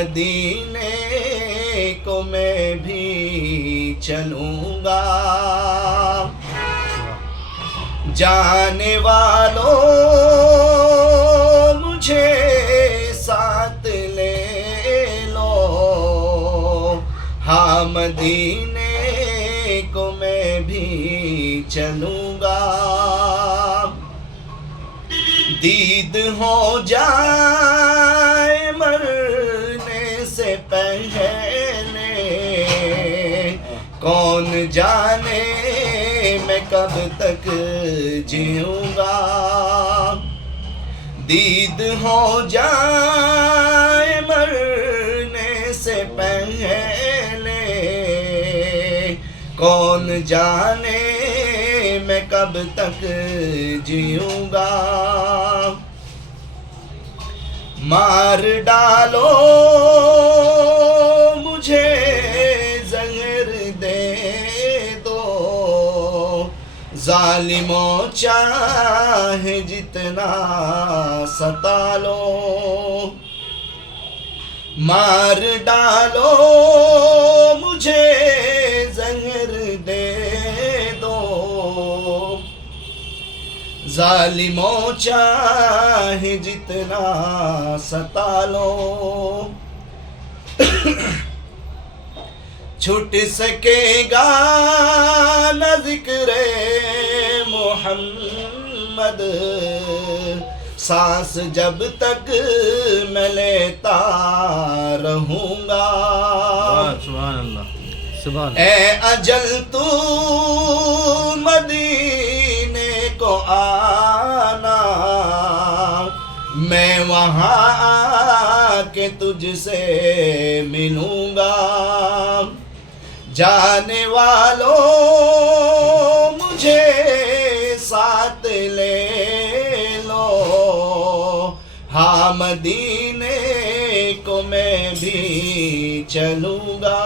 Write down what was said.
मदीने को मैं भी चलूँगा। जाने वालों मुझे साथ ले लो, हाँ मदीने को मैं भी चलूँगा। दीद हो जाए मरने से पहले, कौन जाने मैं कब तक जीऊँगा। दीद हो जाए मरने से पहले, कौन जाने मैं कब तक जीऊँगा। मार डालो मुझे जहर दे दो, जालिमों चाहे जितना सता लो। मार डालो मुझे जहर दे दो, जालिमों चाहे जितना सता लो। छूट सकेगा न ज़िक्रे मोहम्मद, सांस जब तक मैं लेता रहूँगा। सुभान अल्लाह, सुभान। ए अजल तू मदीने को आना, मैं वहाँ आके तुझसे मिलूँगा। जाने वालों मुझे साथ ले लो, हाँ मदीने को मैं भी चलूँगा।